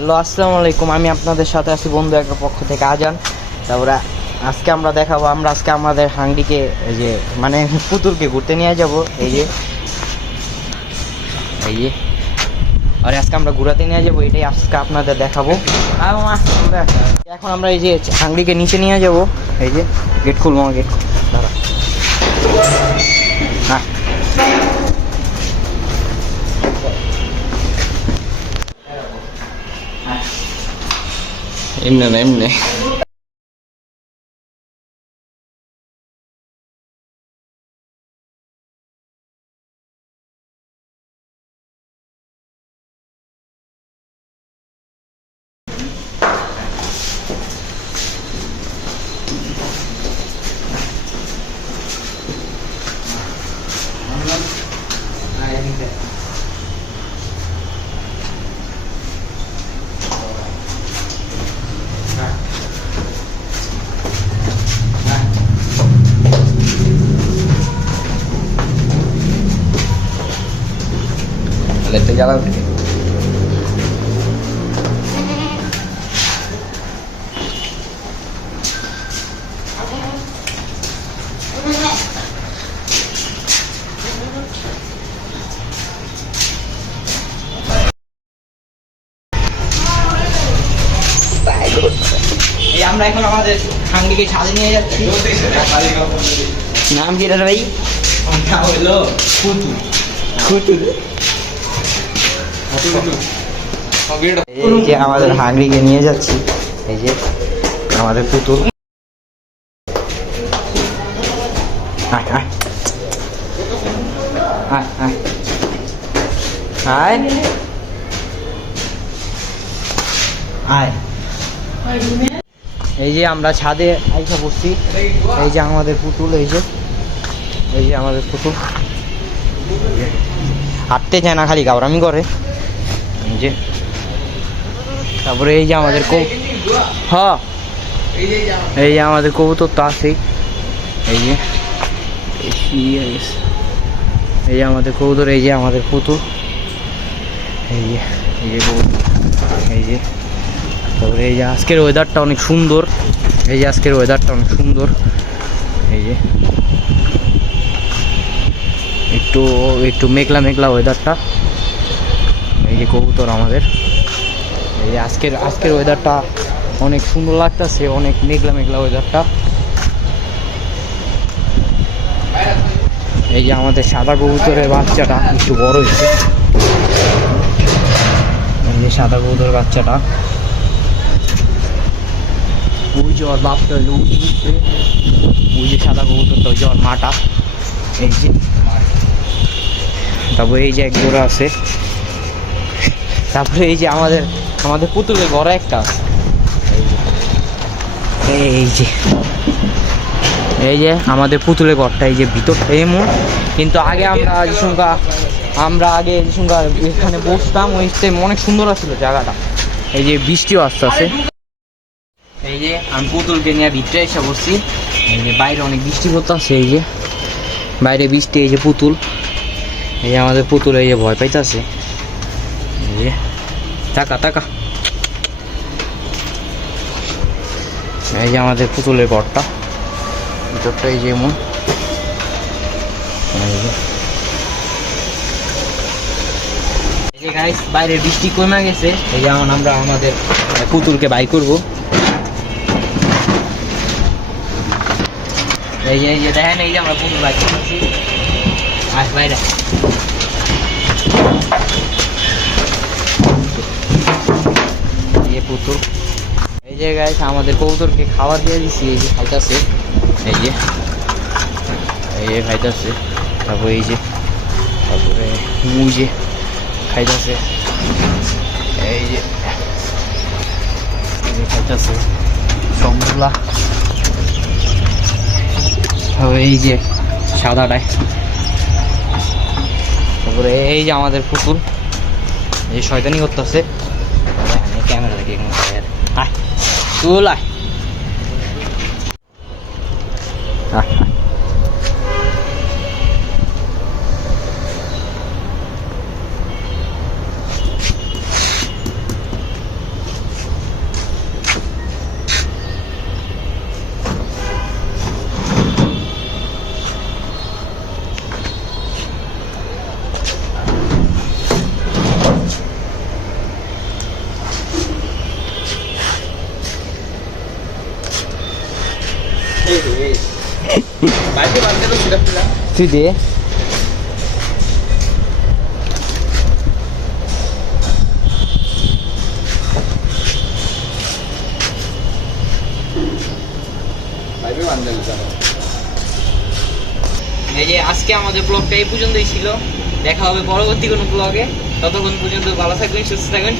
Hello, আসসালামু আলাইকুম। আমি আপনাদের সাথে আছি বন্ধু একটা পক্ষ থেকে আজান। তারপরে আজকে আমরা দেখাবো, আজকে আমাদের হাঙ্গিকে এই যে মানে পুতুলকে ঘুরতে নিয়ে যাব। এই যে আর আজকে আমরা ঘুরাতে নিয়ে যাবো, এটাই আজকে আপনাদের দেখাবো। এখন আমরা এই যে হাঙ্গিকে নিচে নিয়ে যাব। এই যে গেট খুলবো, গেট দাঁড়া। হ্যাঁ, এমনি না এমনি। Lihat jalan. এই আমরা এখন আমাদের হাঙ্গিকে ছাদে নিয়ে যাচ্ছি। নাম কি রে ভাই? নাম হলো কুতু। কুতু। এই যে আমাদের হাঙ্গিকে নিয়ে যাচ্ছি। এই যে আমাদের পুতুল। আয় আয় আয় আয় আয় আয়। এই যে আমরা ছাদে আইসা পড়ছি। এই যে আমাদের পুতুল, এই যে আমাদের পুতুল হাঁটতে চায় না, খালি গাওরামি করে। এই যে তারপরে এই যে আমাদের হ্যাঁ, এই যে আমাদের কবুতর তো আছেই। এই যে আমাদের কবুতর, এই যে আমাদের পুতুল, এই যে কবুতর। এই যে তারপরে এই যে আজকের ওয়েদারটা অনেক সুন্দর। এই যে আজকের ওয়েদারটা অনেক সুন্দর। এই যে একটু মেঘলা মেঘলা ওয়েদারটা। এই যে কবুতর আমাদের। এই যে আজকের ওয়েদারটা অনেক সুন্দর লাগতেছে, অনেক মেঘলা মেঘলা ওয়েদারটা। এই যে আমাদের সাদা কবুতরের বাচ্চাটা একটু বড় হয়েছে। এই যে সাদা কবুতরের বাচ্চাটা, ওই যে ওর বাপটা হইলো উঠছে। ওই যে সাদা কবুতরটা, ওই যে ওর মাটা। এই যে তারপরে এই যে এক জোড়া আছে। তারপরে এই যে আমাদের পুতুলের ঘর একটা আছে। এই যে আমাদের পুতুলের ঘরটা, এই যে ভিতরটা এমন। কিন্তু আগে আমরা এখানে বসতাম, ওই টাইম অনেক সুন্দর আসছিল জায়গাটা। এই যে বৃষ্টিও আসতে আছে। এই যে আমি পুতুলকে নিয়ে ভিতরে এসে বসছি। এই যে বাইরে অনেক বৃষ্টি পড়তেছে। এই যে বাইরে বৃষ্টি, এই যে পুতুল, এই যে আমাদের পুতুল, এই যে ভয় পাইতেছে। এই যে তাকা। এই যে আমাদের পুতুলের ঘরটা, ভিতরটা এই যে এমন। এই যে গাইস, বাইরে বৃষ্টি কমে গেছে। এই যে আমরা আমাদের পুতুলকে বাই করবো। এই যে দেখেন, এই যে আমরা পুতুল বাই করছি। আস বাইরে। এই যে পুতুল। এই যে গাইস, আমাদের কবুতরকে খাবার দিয়ে দিচ্ছি। এই যে খাইতেছে। এই যে খাইতেছে। তারপরে ওই যে খাইতেছে। এই যে খাইতেছে সবগুলা। এই যে সাদাটায়। তারপরে এই যে আমাদের পুতুল, এই শয়তানি করতেছে। ক্যামেরা দেখি আয় তুল আয়। তুই দে। এই যে আজকে আমাদের ব্লগটা এই পর্যন্তই ছিল। দেখা হবে পরবর্তী কোনো ব্লগে। ততক্ষণ পর্যন্ত ভালো থাকবেন, সুস্থ থাকবেন।